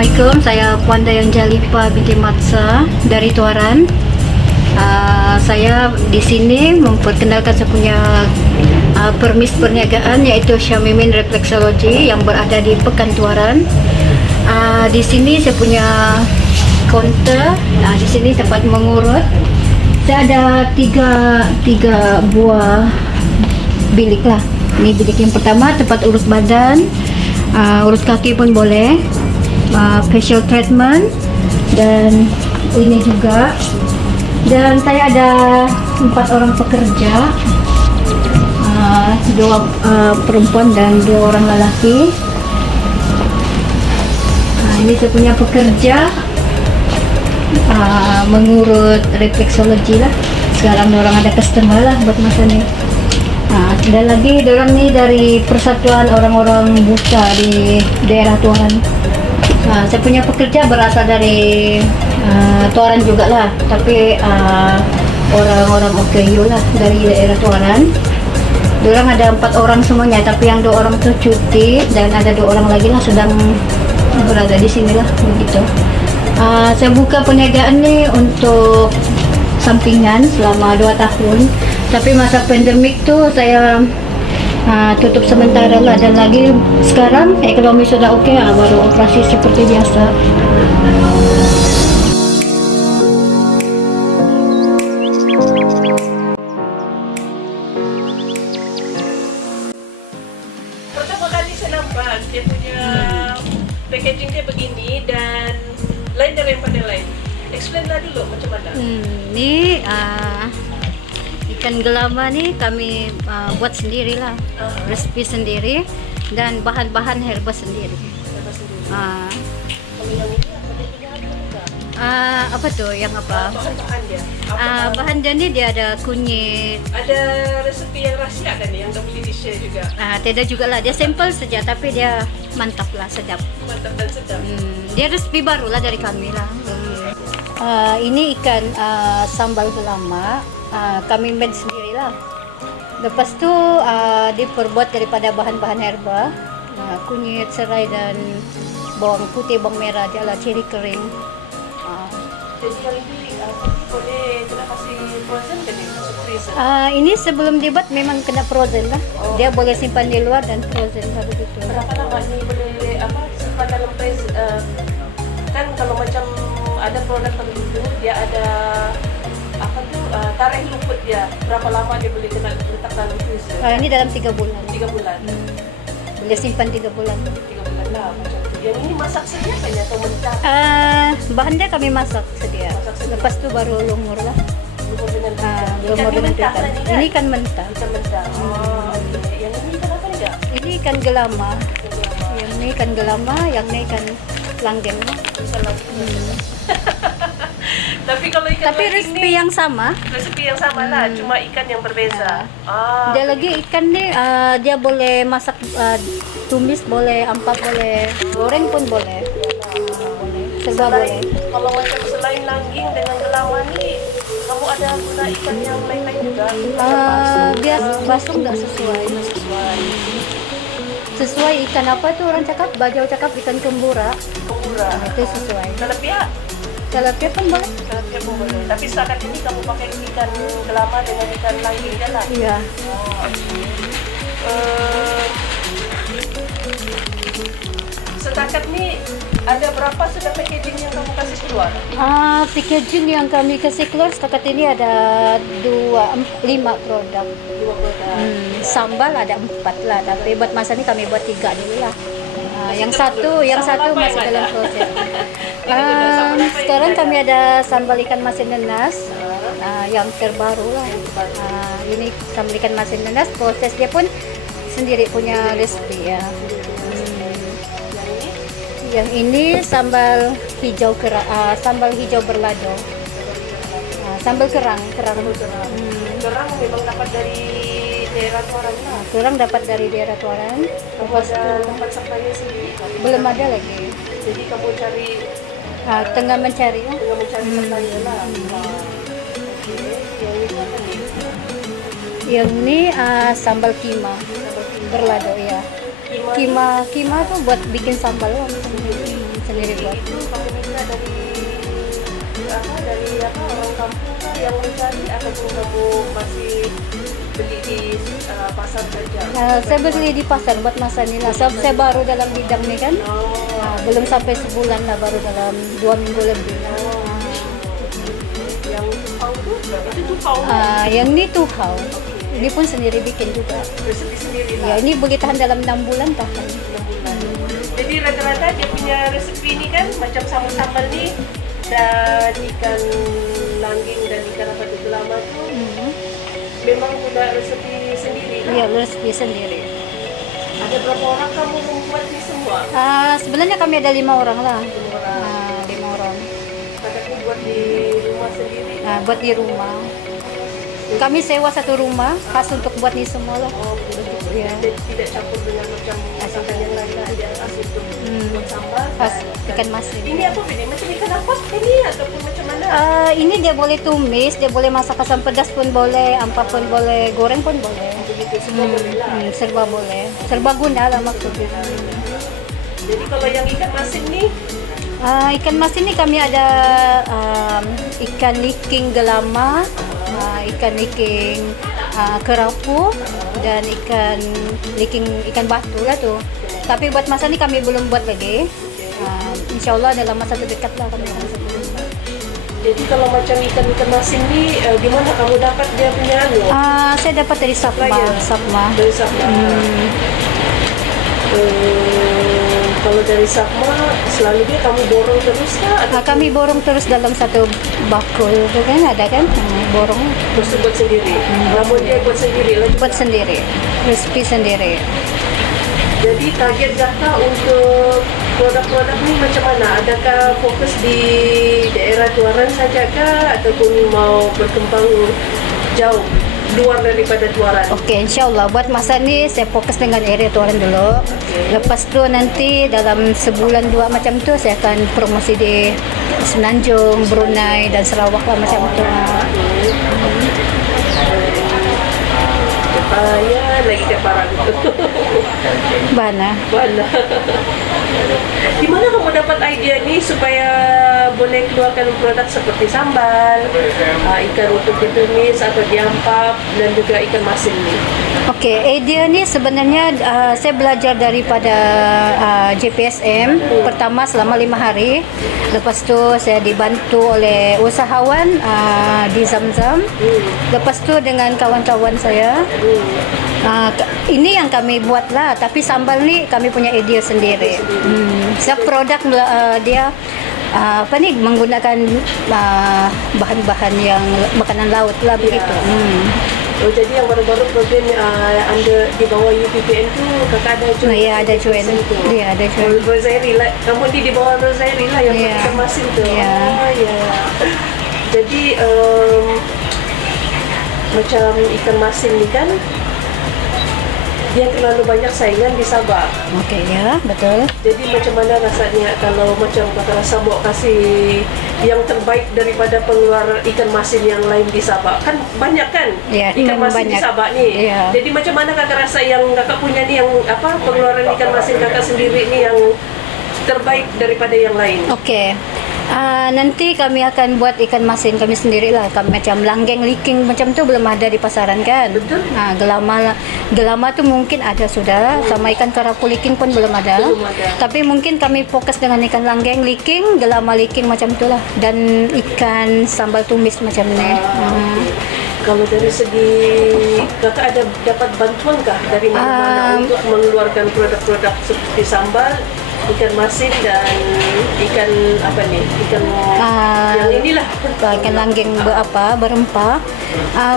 Assalamualaikum, saya Puan Dayang Jalipa binti Matsa dari Tuaran. Saya di sini memperkenalkan saya punya permis perniagaan, yaitu Syamimin Reflexology yang berada di Pekan Tuaran. Di sini saya punya counter. Di sini tempat mengurut. Saya ada tiga buah bilik lah. Ini bilik yang pertama tempat urut badan, urut kaki pun boleh, facial treatment, dan ini juga. Dan saya ada 4 orang pekerja, 2 perempuan dan 2 orang lelaki. Ini saya punya pekerja mengurut reflexology lah. Sekarang orang ada customer lah buat masa ni. Dan lagi dorang ni dari Persatuan Orang-Orang Buta di daerah Tuaran. Saya punya pekerja berasal dari Tuaran juga lah, tapi orang-orang OKU lah dari daerah Tuaran. Dorang ada 4 orang semuanya, tapi yang 2 orang tu cuti dan ada 2 orang lagi lah sedang berada di sini lah, begitu. Saya buka perniagaan ni untuk sampingan selama 2 tahun, tapi masa pandemik tu saya tutup sementara lah, dan lagi sekarang ekonomi sudah okey, baru operasi seperti biasa. Pertama kali saya nampak dia punya packaging dia begini dan lain daripada lain. Explain lah dulu macam mana. Ni ikan gelama ni kami buat sendirilah, resipi sendiri dan bahan-bahan herba sendiri. Apa tu yang apa? Bahan dia. Bahan dia ni dia ada kunyit. Ada resepi yang rahsia kan yang tak boleh di-share juga. Tidak juga lah, dia simple saja tapi dia mantap lah, sedap. Mantap dan sedap. Dia resipi baru lah dari kami lah. Ini ikan sambal gelama, kami made sendiri lah. Lepas tu diperbuat daripada bahan-bahan herba, kunyit, serai dan bawang putih, bawang merah, dia lah ciri kering. Jadi yang ini boleh kena kasih frozen ke ni? Freezer? Ini sebelum dibuat memang kena frozen lah. Dia boleh simpan di luar dan frozen lah, begitu. Berapa lama ni boleh simpan dalam freezer? Kan kalau macam ada produk tertentu dia ada tarikh luput dia. Berapa lama dia boleh kena letak dalam freezer? Ini dalam 3 bulan. 3 bulan. Boleh simpan 3 bulan. 3 bulan lah macam tu. Yang ini masak sedia kan ya atau mentah? Bahan dia kami masak sedia. Lepas tu baru lumur lah. Lumur dengan ikan. Ini ikan mentah. Ikan mentah. Okay. Yang ini ikan apa ni tak? Ini ikan gelama. Yang ni ikan gelama, yang ni ikan langgeng. Tapi kalau ikan tapi resipi yang sama. Resipi yang sama lah, cuma ikan yang berbeza. Dia lagi ikan ni dia boleh masak, tumis boleh, ampak boleh, goreng pun boleh. Serba boleh. Kalau macam selain langging dengan gelama ni, kamu ada guna ikan yang lain-lain juga? Dia basung tak sesuai. Sesuai ikan apa tu orang cakap? Bajau cakap ikan kembura. Itu sesuai. Tilapia pun boleh. Tilapia pun boleh. Tapi setakat ini kamu pakai ikan gelama dengan ikan langging je lah? Iya. Setakat ni ada berapa sudah packaging yang kamu kasih keluar? Packaging yang kami kasih keluar setakat ini ada 5 produk. 2 produk. Sambal ada 4 lah, tapi buat masa ni kami buat 3 dulu lah. Yang satu masih dalam proses. Sekarang kami ada sambal ikan masin nenas, yang terbaru lah. Ini sambal ikan masin nenas, proses dia pun sendiri punya resipi ya. Yang ini sambal hijau berlado. Sambal kerang. Kerang memang dapat dari daerah Tuaran lah. Kerang dapat dari daerah Tuaran. Lepas tempat supply sendiri? Belum ada lagi. Jadi kamu cari tengah mencari ya. Tengah mencari supply lah. Yang ini sambal kima berlado ya. Kima tuh buat bikin sambal. sendiri buat. Itu kamu minta dari orang kampung kah yang mencari, ataupun kamu masih beli di pasar saja? Saya beli di pasar buat masa ini lah. Saya baru dalam bidang nih kan. Belum sampai sebulan lah, baru dalam 2 minggu lebih. Yang tuhau itu tuhau? Yang ini tuhau. Ini pun sendiri bikin juga. Resepi sendiri Ya, lah. ini boleh tahan dalam 6 bulan tahan. 6 bulan. Jadi rata-rata dia punya resepi ini kan macam sambal nih, dan ikan langging dan ikan apa itu lama tuh memang punya resepi sendiri lah. Iya, resepi sendiri. Ada berapa orang kamu membuat ini semua? Sebenarnya kami ada 5 orang lah. 5 orang. 5 orang. Kataku buat di rumah sendiri. Buat di rumah. Kami sewa satu rumah khas untuk buat ini semua lah. Oh, begitu. Iya. Jadi tidak campur dengan macam masakan yang lain lah. Dia khas untuk buat sambal. Khas dan ikan masin. Ini apa ini? Macam ikan apa ini ataupun macam mana? Ini dia boleh tumis, dia boleh masak asam pedas pun boleh, ampa pun boleh, goreng pun boleh. Begitu semua boleh lah. Serba boleh. Serba guna lah maksudnya. Jadi kalau yang ikan masin nih, Ikan masin ini kami ada ikan liking gelama, ikan liking kerapu, dan ikan liking ikan batu lah tuh. Tapi buat masa ini kami belum buat lagi. Insya Allah dalam masa terdekat lah kami akan buat. jadi kalau macam ikan masin nih, di mana kamu dapat dia punya anu? Saya dapat dari Sapma. Dari Sapma. Kalau dari Sapma, selalu dia kamu borong terus kah? Kami borong terus dalam satu bakul, itu kan ada kan? Borong. Terus buat sendiri. Namun dia buat sendiri lah. Buat sendiri, resipi sendiri. Jadi target Zaka untuk produk-produk ini macam mana? Adakah fokus di daerah Tuaran saja kah, ataupun mau berkembang jauh luar daripada Tuaran? Oke, insya Allah buat masa ini saya fokus dengan area Tuaran dulu. Lepas tu nanti dalam sebulan 2 macam tu saya akan promosi di Semenanjung, Brunei dan Sarawak lah macam tu. Ya, lagi ke parang itu. Bana. Di mana kamu dapat idea ni supaya boleh keluarkan produk seperti sambal, ikan untuk ditumis atau diampap, dan juga ikan masin ni? Oke, idea ni sebenarnya saya belajar daripada JPSM. Pertama selama 5 hari. Lepas tu saya dibantu oleh usahawan di Zamzam. Lepas tu dengan kawan-kawan saya. Ini yang kami buat lah, tapi sambal ni kami punya idea sendiri. Setiap produk dia menggunakan bahan-bahan yang makanan laut lah begitu. Oh, jadi yang baru-baru program di bawah UPPN tu kakak ada join? Ya, ada join. Dia ada join. Rosairi lah. Kamu di bawah Rosairi lah yang ikan masin tu. Ya. Jadi macam ikan masin ni kan, dia terlalu banyak saingan di Sabah. Okey, ya, betul. Jadi macam mana rasanya kalau macam kata rasa mau kasih yang terbaik daripada pengeluar ikan masin yang lain di Sabah? Kan banyak kan Ya, ikan masin banyak di Sabah ni. Ya. Jadi macam mana kakak rasa yang kakak punya ni, yang pengeluaran ikan masin kakak sendiri ni yang terbaik daripada yang lain? Okey. Nanti kami akan buat ikan masin kami sendirilah. Kami macam langgeng liking macam tu belum ada di pasaran kan. Betul. Gelama tu mungkin ada sudah, sama ikan kerapu liking pun belum ada. Tapi mungkin kami fokus dengan ikan langgeng liking, gelama liking macam tu lah, dan ikan sambal tumis macam ni. Kalau dari segi kakak ada dapat bantuan kah dari mana-mana untuk mengeluarkan produk-produk seperti sambal, ikan masin dan ikan apa ni, ikan yang inilah ikan langgeng berempah.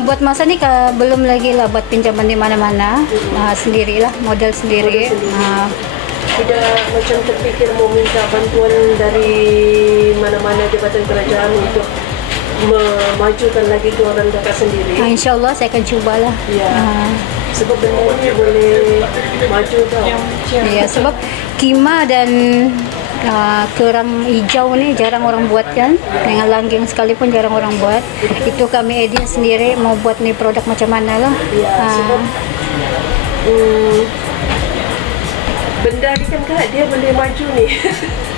Buat masa ni belum lagi lah buat pinjaman di mana-mana. Sendirilah, modal sendiri. Tidak macam terfikir mau minta bantuan dari mana-mana jabatan kerajaan untuk memajukan lagi keluaran kakak sendiri? InsyaAllah saya akan cubalah. Ya. Sebab benda ni boleh maju tau. Ya, sebab kima dan kerang hijau ni jarang orang buat kan. Dengan langgeng sekalipun jarang orang buat. Itu kami idea sendiri mau buat ni produk macam mana lah. Ya, sebab benda ni kan kak, dia boleh maju ni.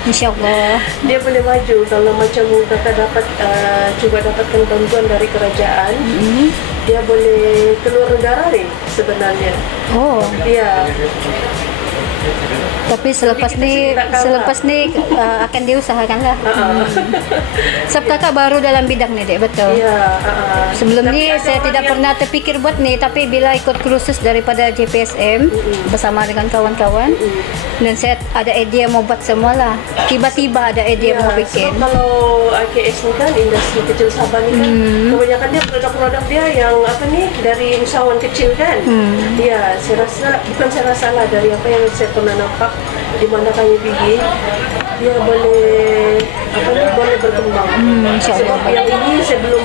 InsyaAllah. Dia boleh maju kalau macam kakak dapat cuba dapatkan bantuan dari kerajaan. Dia boleh keluar negara ni sebenarnya. Oh, Ya, tapi selepas ni akan diusahakan lah. Sebab kakak baru dalam bidang ni, dek, betul. ya. Sebelum Tapi ni ada saya orang tidak yang- pernah terfikir buat ni, tapi bila ikut kursus daripada JPSM bersama dengan kawan-kawan, dan saya ada idea mau buat semualah. Tiba-tiba ada idea mau bikin. Sebab kalau IKS ni kan industri kecil Sabah ni kan, kebanyakan dia produk-produk dia yang apa ni dari usahawan kecil kan. Ya, saya rasa lah dari apa yang saya pernah nampak di mana kami pergi, dia boleh boleh berkembang. InsyaAllah. Sebab yang ini saya belum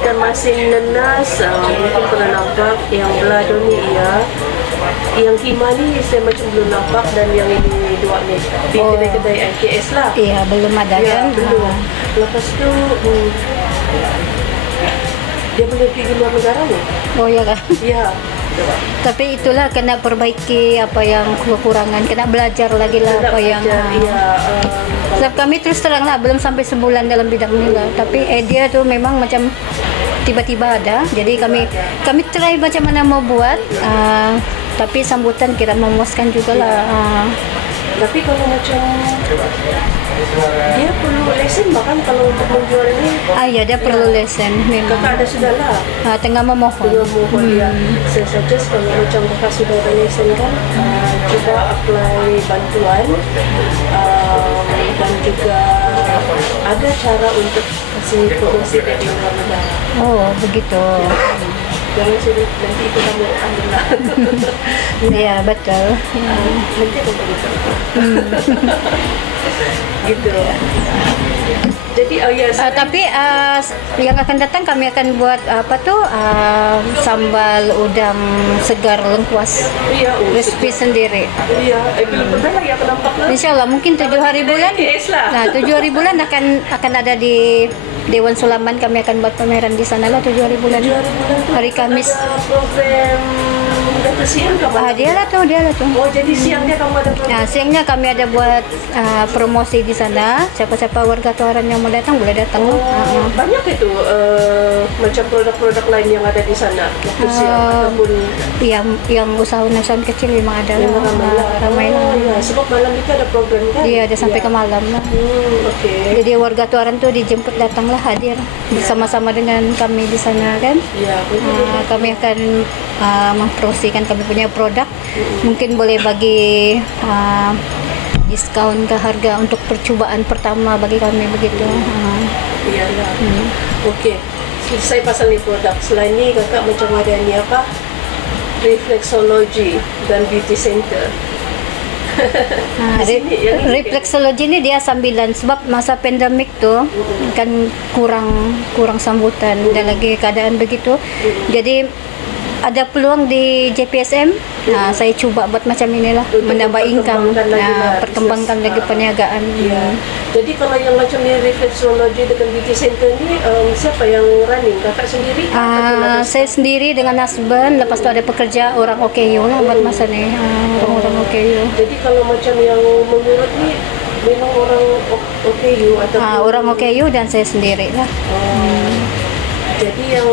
ikan masin nenas, mungkin pernah nampak. Yang belado ni iya. Yang kima ni saya macam belum nampak, dan yang ini dua ni di kedai-kedai IKS lah. Iya, belum ada Ya, kan? belum. Lepas tu dia boleh pergi luar negara ni. Oh ya kan? Ya. Tapi itulah kena perbaiki apa yang kekurangan, kena belajar lagi lah apa yang. Iya. Sebab kami terus terang lah belum sampai sebulan dalam bidang ini lah. Tapi idea tu memang macam tiba-tiba ada. Jadi kami try macam mana mau buat. Tapi sambutan kira memuaskan juga lah. Tapi kalau macam dia perlu lesen bahkan kalau untuk menjual ini. Ya, dia perlu lesen memang. Kakak ada sudah lah. Tengah memohon. Dengan mohon dia. Saya suggest kalau macam kakak sudah ada lesen kan, cuba apply bantuan, dan juga ada cara untuk kasih promosi dari luar negara. Oh, begitu. Jangan suruh nanti itu kamu ambil lah. Ya, betul. Nanti aku beritahu. Gitu. Jadi Tapi yang akan datang kami akan buat apa tu sambal udang segar lengkuas, iya, resipi sendiri. iya, belum pernah lagi aku nampak lah. InsyaAllah mungkin 7 hari bulan. IKS lah. Nah, 7 hari bulan akan ada di Dewan Sulaman. Kami akan buat pameran di sana lah 7 hari bulan. 7 hari bulan tu Hari Kamis. ada program data siang kamu. Dia lah tu. Oh, jadi siangnya kamu ada program. Nah, siangnya kami ada buat promosi di sana. Siapa-siapa warga Tuaran yang mau datang boleh datang. Banyak itu macam produk-produk lain yang ada di sana waktu siang ataupun yang usahawan kecil memang ada lah. Ramai lah. Ya, sebab malam itu ada program kan? Dia ada sampai ke malam lah. Okey. Jadi warga Tuaran tu dijemput datanglah hadir bersama-sama dengan kami di sana kan. Ya, betul. Kami akan mempromosikan kami punya produk. Mungkin boleh bagi diskaun ke harga untuk percubaan pertama bagi kami begitu. Iyalah. Okey. Selesai pasal ni produk. Selain ni kakak macam ada ni apa? Reflexology dan beauty center. Di sini, yang ini Reflexology ni dia sambilan sebab masa pandemik tu kan kurang sambutan dan lagi keadaan begitu. Jadi ada peluang di JPSM. Saya cuba buat macam inilah, menambah income, perkembangkan lagi perniagaan. Ya. Jadi kalau yang macam ni reflexology dengan beauty center ni siapa yang running? Kakak sendiri? Saya sendiri dengan husband. Lepas tu ada pekerja orang OKU lah buat masa ni. Orang OKU. Jadi kalau macam yang menurut ni memang orang OKU atau Orang OKU dan saya sendiri lah. Jadi yang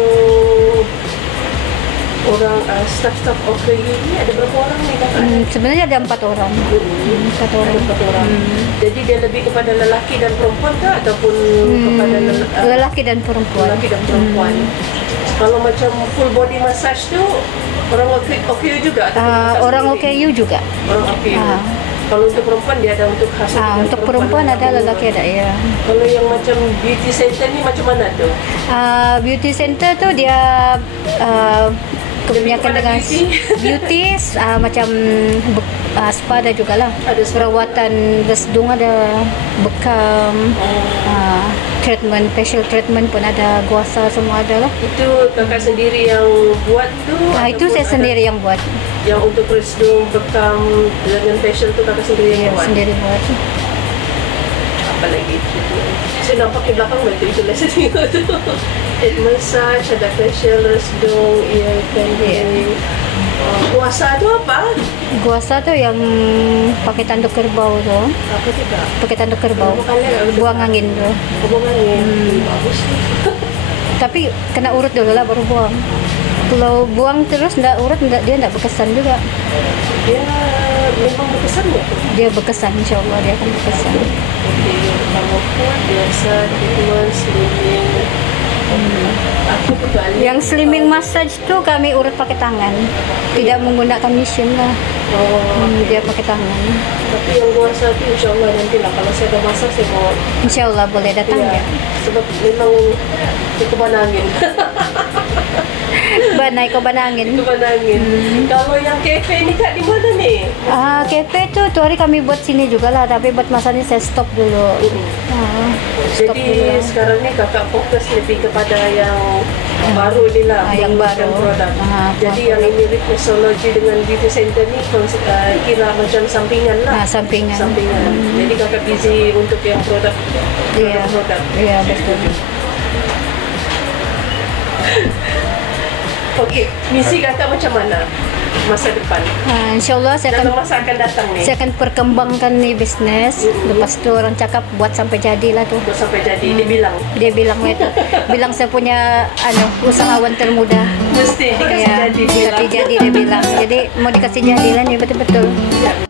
orang staff OKU ni ada berapa orang ni kakak? Sebenarnya ada 4 orang. 4 orang. Ada 4 orang. Jadi dia lebih kepada lelaki dan perempuan kah ataupun kepada Lelaki dan perempuan. lelaki dan perempuan? Kalau macam full body massage tu orang OKU juga ataupun kakak Orang sendiri? OKU juga. Orang OKU. Kalau untuk perempuan dia ada untuk khas Untuk perempuan ada, lelaki ada ya. Kalau yang macam beauty center ni macam mana tu? Beauty center tu dia kebanyakan kepada dengan beauty? macam spa ada juga lah. Ada spa perawatan bersedung ada, bekam, treatment, facial treatment pun ada, guasa semua ada lah. Itu kakak sendiri yang buat tu? Itu saya sendiri yang buat. Yang untuk bersedung, bekam dengan facial tu kakak sendiri yang buat? Sendiri buat. Apa lagi? Saya nampak di belakang itu lesson tu. Head massage, ada facial, resdung, ear candy. Puasa tu apa? Guasa tuh yang pakai tanduk kerbau tuh. Apa juga? Pakai tanduk kerbau. Buang angin tuh. Buang angin. Bagus. Tapi kena urut dulu lah baru buang. Kalau buang terus nggak urut, dia nggak berkesan juga. Dia memang berkesan nggak? Dia berkesan, insya Allah dia akan berkesan. Oke, kalau kuat biasa treatment slimming. Aku juga Yang slimming massage tuh kami urut pakai tangan, tidak menggunakan mesin lah. Dia pakai tangan. Tapi yang guasa itu insya Allah nanti lah kalau saya ada masa saya mau. Insya Allah boleh datang ya. Sebab memang itu angin. Banai ke Banangin. Itu angin. Kalau yang cafe ini kak di mana nih? Cafe tuh hari kami buat sini juga lah, tapi buat masanya saya stop dulu. Stop Jadi dulu lah. sekarang ni kakak fokus lebih kepada yang baru ni lah, yang menggunakan baru. produk. Jadi yang ini reflexology dengan beauty center ni kira macam sampingan lah. Sampingan. Jadi kakak busy untuk yang produk. Iya. Produk. Iya betul. Okey, misi kakak macam mana masa depan? Insya Allah Dalam masa akan datang ni. saya akan perkembangkan nih bisnis. Lepas tu orang cakap buat sampai jadilah tuh. Untuk sampai jadi, dia bilang Dia bilang itu, bilang saya punya usahawan termuda. mesti dikasih Ya, jadi. dikasih jadi dia bilang. Jadi mau dikasih jadi lah nih betul-betul. Ya.